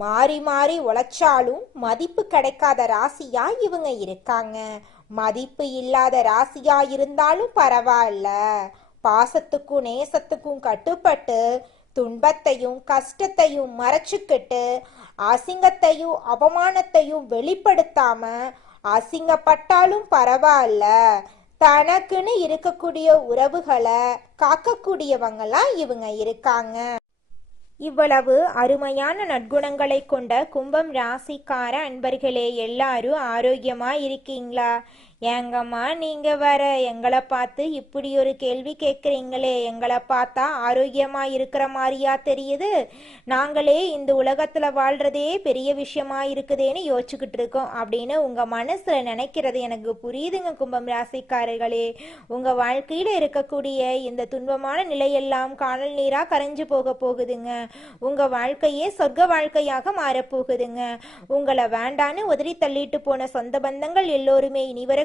மாறி மாறி உழைச்சாலும் மதிப்பு கிடைக்காத ராசியா இவங்க இருக்காங்க. மதிப்பு இல்லாத ராசியா இருந்தாலும் பரவாயில்ல. பாசத்துக்கும் நேசத்துக்கும் கட்டுப்பட்டு துன்பத்தையும் கஷ்டத்தையும் மறைச்சுக்கிட்டு அசிங்கத்தையும் அவமானத்தையும் வெளிப்படுத்தாம அசிங்கப்பட்டாலும் பரவாயில்ல. தனக்குன்னு இருக்கக்கூடிய உறவுகளை காக்கக்கூடியவங்களாம் இவங்க இருக்காங்க. இவ்வளவு அருமையான நற்குணங்களை கொண்ட கும்பம் ராசிக்கார அன்பர்களே எல்லாரும் ஆரோக்கியமா இருக்கீங்களா ஏங்கம்மா நீங்க வர எங்களை பார்த்து இப்படி ஒரு கேள்வி கேட்குறீங்களே. எங்களை பார்த்தா ஆரோக்கியமா இருக்கிற மாதிரியா தெரியுது. நாங்களே இந்த உலகத்துல வாழ்றதே பெரிய விஷயமா இருக்குதேன்னு யோசிச்சுக்கிட்டு இருக்கோம் அப்படின்னு உங்க மனசுல நினைக்கிறது எனக்கு புரியுதுங்க கும்பம் ராசிக்காரர்களே. உங்க வாழ்க்கையில இருக்கக்கூடிய இந்த துன்பமான நிலையெல்லாம் காணல் நீரா கரைஞ்சு போக போகுதுங்க. உங்க வாழ்க்கையே சொர்க்க வாழ்க்கையாக மாறப்போகுதுங்க. உங்களை வேண்டான்னு உதறி தள்ளிட்டு போன சொந்த பந்தங்கள் எல்லோருமே இனிவர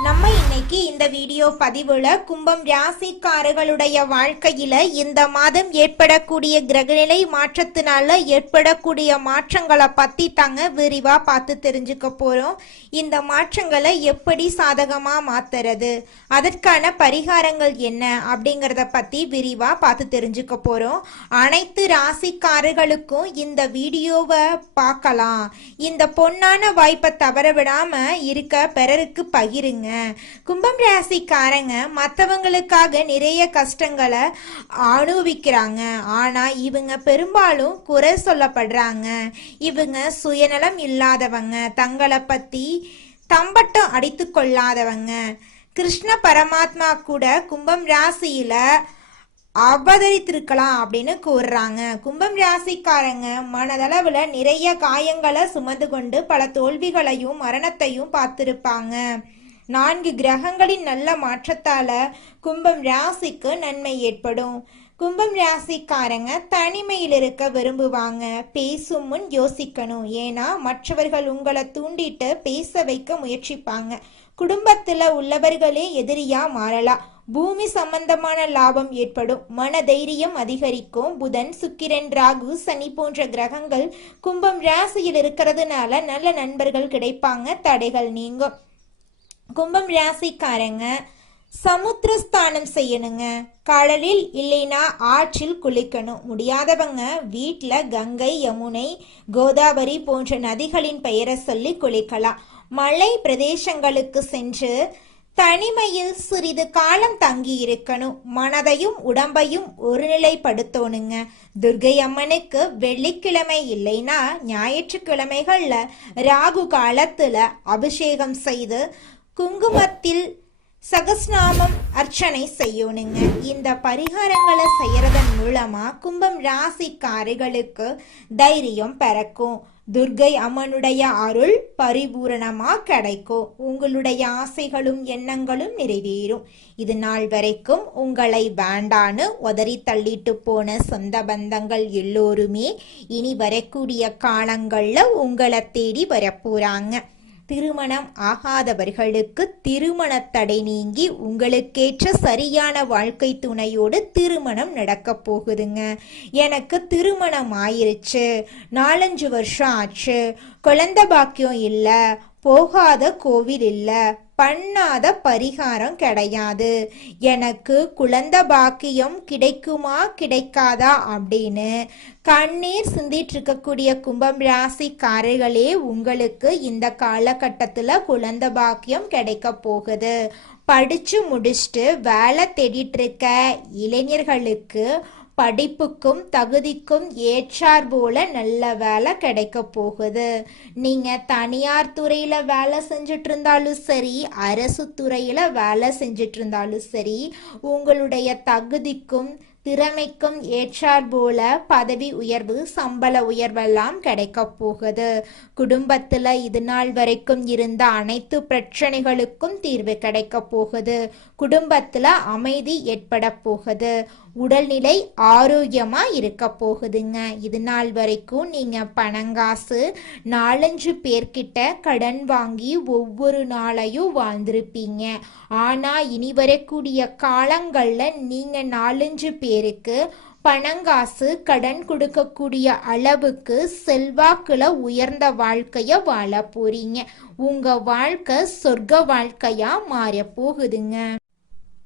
நம்ம இன்னைக்கு இந்த வீடியோ பதிவுல கும்பம் ராசிக்காரர்களுடைய வாழ்க்கையில இந்த மாதம் ஏற்படக்கூடிய கிரகநிலை மாற்றத்தினால ஏற்படக்கூடிய மாற்றங்களை பத்தி தாங்க விரிவா பார்த்து தெரிஞ்சுக்க போறோம். இந்த மாற்றங்களை எப்படி சாதகமா மாத்துறது? அதற்கான பரிகாரங்கள் என்ன? அப்படிங்கறத பத்தி விரிவா பார்த்து தெரிஞ்சுக்க போறோம். அனைத்து ராசிக்காரர்களுக்கும் இந்த வீடியோவை பார்க்கலாம். இந்த பொன்னான வாய்ப்பை தவற விடாம இருக்க பிறருக்கு பகிருங்க. கும்பம் ராசிக்காரங்க மற்றவங்களுக்காக நிறைய கஷ்டங்களை அனுபவிக்கிறாங்க. ஆனா இவங்க பெரும்பாலும் குறை சொல்லப்படுறாங்க. இவங்க சுயநலம் இல்லாதவங்க தங்களை பத்தி தம்பட்டம் அடித்து கொள்ளாதவங்க. கிருஷ்ண பரமாத்மா கூட கும்பம் ராசியில அவதரித்திருக்கலாம் அப்படின்னு கூறுறாங்க. கும்பம் ராசிக்காரங்க மனதளவுல நிறைய காயங்களை சுமந்து கொண்டு பல தோல்விகளையும் மரணத்தையும் பார்த்திருப்பாங்க. நான்கு கிரகங்களின் நல்ல மாற்றத்தால கும்பம் ராசிக்கு நன்மை ஏற்படும். கும்பம் ராசிக்காரங்க தனிமையில் இருக்க விரும்புவாங்க. பேசும் முன் யோசிக்கணும். ஏன்னா மற்றவர்கள் உங்களை தூண்டிட்டு பேச வைக்க முயற்சிப்பாங்க. குடும்பத்தில் உள்ளவர்களே எதிரியா மாறலாம். பூமி சம்பந்தமான லாபம் ஏற்படும். மன தைரியம் அதிகரிக்கும். புதன் சுக்கிரன் ராகு சனி போன்ற கிரகங்கள் கும்பம் ராசியில் இருக்கிறதுனால நல்ல நண்பர்கள் கிடைப்பாங்க. தடைகள் நீங்கும். கும்பம் ராசிக்காரங்க சமுத்திரஸ்தானம் செய்யணுங்க. கடலில் இல்லைனா ஆற்றில் குளிக்கணும். முடியாதவங்க வீட்டில் கங்கை யமுனை கோதாவரி போன்ற நதிகளின் பெயரை சொல்லி குளிக்கலாம். மலை பிரதேசங்களுக்கு சென்று தனிமையில் சிறிது காலம் தங்கி இருக்கணும். மனதையும் உடம்பையும் ஒருநிலைப்படுத்தணுங்க. துர்கை அம்மனுக்கு வெள்ளிக்கிழமை இல்லைன்னா ஞாயிற்றுக்கிழமைகள்ல ராகு காலத்துல அபிஷேகம் செய்து குங்குமத்தில் சகஸ்நாமம் அர்ச்சனை செய்யணுங்க இந்த பரிகாரங்களை செய்யறதன் மூலமா கும்பம் ராசிக்காரர்களுக்கு தைரியம் பிறக்கும். துர்கை அம்மனுடைய அருள் பரிபூரணமா கிடைக்கும். உங்களுடைய ஆசைகளும் எண்ணங்களும் நிறைவேறும். இது நாள் வரைக்கும் உங்களை வேண்டான்னு உதறி தள்ளிட்டு போன சொந்த பந்தங்கள் எல்லோருமே இனி வரக்கூடிய காலங்கள்ல உங்களை தேடி வரப்போறாங்க. திருமணம் ஆகாதவர்களுக்கு திருமண தடை நீங்கி உங்களுக்கேற்ற சரியான வாழ்க்கை துணையோடு திருமணம் நடக்க போகுதுங்க. எனக்கு திருமணம் ஆயிருச்சு நாலஞ்சு வருஷம் ஆச்சு குழந்த பாக்கியம் இல்லை போகாத கோவில் இல்லை பண்ணாத பரிகாரம் கிடையாது. எனக்கு குழந்த பாக்கியம் கிடைக்குமா கிடைக்காதா அப்படின்னு கண்ணீர் சிந்திட்டு இருக்கக்கூடிய கும்பம் ராசிக்காரர்களே உங்களுக்கு இந்த காலகட்டத்தில் குழந்த பாக்கியம் கிடைக்க போகுது. படிச்சு முடிச்சுட்டு வேலை தேடிட்டு இருக்க இளைஞர்களுக்கு படிப்புக்கும் தகுதிக்கும் ஏற்றார் போல நல்ல வேலை கிடைக்க போகுது. நீங்க தனியார் துறையில வேலை செஞ்சுட்டு இருந்தாலும் சரி அரசு துறையில வேலை செஞ்சுட்டு இருந்தாலும் சரி உங்களுடைய தகுதிக்கும் திறமைக்கும் ஏற்றார் போல பதவி உயர்வு சம்பள உயர்வெல்லாம் கிடைக்க போகுது. குடும்பத்துல இது நாள் வரைக்கும் இருந்த அனைத்து பிரச்சனைகளுக்கும் தீர்வு கிடைக்க போகுது. குடும்பத்துல அமைதி ஏற்பட போகுது. உடல்நிலை ஆரோக்கியமா இருக்க போகுதுங்க. இது நாள் வரைக்கும் நீங்க பணங்காசு நாலஞ்சு பேர்கிட்ட கடன் வாங்கி ஒவ்வொரு நாளையும் வாழ்ந்திருப்பீங்க. ஆனா இனி வரக்கூடிய காலங்கள்ல நீங்க நாலஞ்சு பேருக்கு பணங்காசு கடன் கொடுக்கக்கூடிய அளவுக்கு செல்வாக்குல உயர்ந்த வாழ்க்கைய வாழ போறீங்க. உங்க வாழ்க்கை சொர்க்க வாழ்க்கையா மாற போகுதுங்க.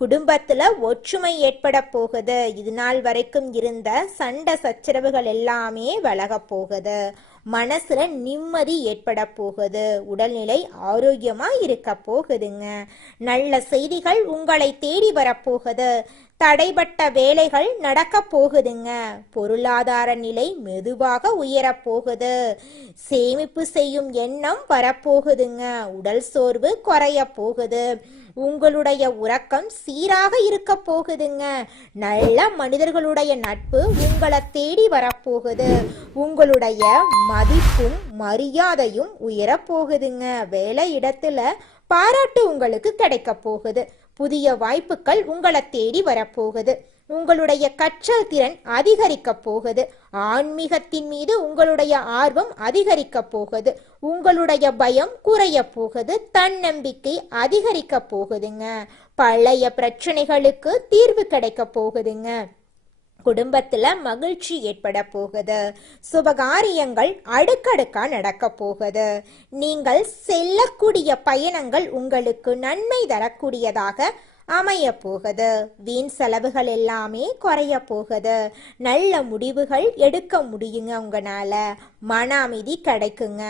குடும்பத்துல ஒற்றுமை ஏற்பட போகுது. இது நாள் வரைக்கும் இருந்த சண்டை சச்சரவுகள் எல்லாமே விலக போகுது. மனசுல நிம்மதி ஏற்பட போகுது. உடல்நிலை ஆரோக்கியமா இருக்க போகுதுங்க. நல்ல செய்திகள் உங்களை தேடி வரப்போகுது தடைபட்ட வேலைகள் நடக்க போகுதுங்க. பொருளாதார நிலை மெதுவாக உயரப் போகுது. சேமிப்பு செய்யும் எண்ணம் வரப்போகுதுங்க உடல் சோர்வு குறைய போகுது. உங்களுடைய உறக்கம் சீராக இருக்க போகுதுங்க. நல்ல மனிதர்களுடைய நட்பு உங்களை தேடி வரப்போகுது. உங்களுடைய மதிப்பும் மரியாதையும் உயரப் போகுதுங்க. வேலை இடத்துல பாராட்டு உங்களுக்கு கிடைக்க போகுது. புதிய வாய்ப்புகள் உங்களை தேடி வரப்போகுது உங்களுடைய கற்றல் திறன் அதிகரிக்க போகுது. ஆன்மீகத்தின் மீது உங்களுடைய ஆர்வம் அதிகரிக்கப் போகுது. உங்களுடைய பயம் குறைய போகுது. தன்னம்பிக்கை அதிகரிக்க போகுதுங்க. பழைய பிரச்சனைகளுக்கு தீர்வு கிடைக்க போகுதுங்க. குடும்பத்துல மகிழ்ச்சி ஏற்பட போகுது. சுபகாரியங்கள் அடுக்கடுக்கா நடக்க போகுது. நீங்கள் செல்லக்கூடிய பயணங்கள் உங்களுக்கு நன்மை தரக்கூடியதாக அமைய போகுது வீண் செலவுகள் எல்லாமே குறைய போகுது நல்ல முடிவுகள் எடுக்க முடியுங்க உங்களால. மன அமைதி கிடைக்குங்க.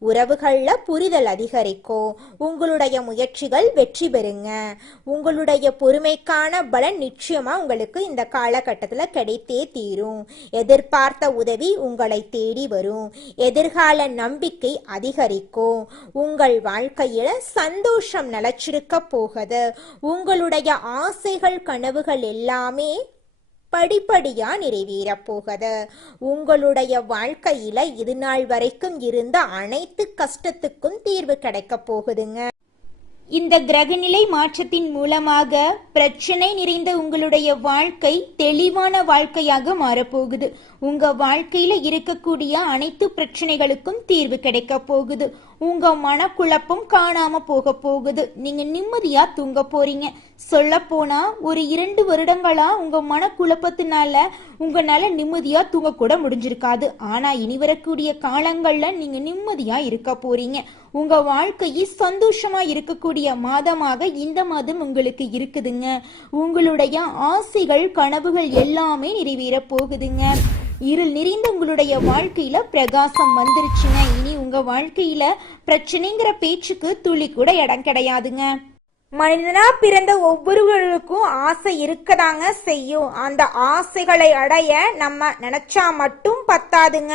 உறவுகளில் புரிதல் அதிகரிக்கும். உங்களுடைய முயற்சிகள் வெற்றி பெறுங்க. உங்களுடைய பொறுமைக்கான பலன் நிச்சயமாக உங்களுக்கு இந்த காலகட்டத்தில் கிடைத்தே தீரும். எதிர்பார்த்த உதவி உங்களை தேடி வரும். எதிர்கால நம்பிக்கை அதிகரிக்கும். உங்கள் வாழ்க்கையில் சந்தோஷம் நிலச்சிருக்க போகுது. உங்களுடைய ஆசைகள் கனவுகள் எல்லாமே படிப்படியா நிறைவேறப் போகுது. உங்களுடைய வாழ்க்கையில இது நாள் வரைக்கும் இருந்த அனைத்து கஷ்டத்துக்கும் தீர்வு கிடைக்க போகுதுங்க. இந்த கிரகநிலை மாற்றத்தின் மூலமாக பிரச்சனை நிறைந்த உங்களுடைய வாழ்க்கை தெளிவான வாழ்க்கையாக மாறப்போகுது. உங்க வாழ்க்கையில இருக்கக்கூடிய அனைத்து பிரச்சனைகளுக்கும் தீர்வு கிடைக்க போகுது. உங்க மனக்குழப்பம் காணாம போக போகுது. நீங்க நிம்மதியா தூங்க போறீங்க. சொல்ல போனா ஒரு இரண்டு வருடங்களா உங்க மனக்குழப்பத்தினால உங்களால நிம்மதியா தூங்க கூட முடிஞ்சிருக்காது. ஆனா இனி வரக்கூடிய காலங்கள்ல நீங்க நிம்மதியா இருக்க போறீங்க. உங்க வாழ்க்கையை சந்தோஷமா இருக்கக்கூடிய கிடைக்கக்கூடிய மாதமாக இந்த மாதம் உங்களுக்கு இருக்குதுங்க. உங்களுடைய ஆசைகள் கனவுகள் எல்லாமே நிறைவேற போகுதுங்க. இருள் நிறைந்த உங்களுடைய வாழ்க்கையில பிரகாசம் வந்துருச்சுங்க. இனி உங்க வாழ்க்கையில பிரச்சனைங்கிற பேச்சுக்கு துளி கூட இடம் கிடையாதுங்க. மனிதனா பிறந்த ஒவ்வொருவருக்கும் ஆசை இருக்கதாங்க செய்யும். அந்த ஆசைகளை அடைய நம்ம நினைச்சா மட்டும் பத்தாதுங்க.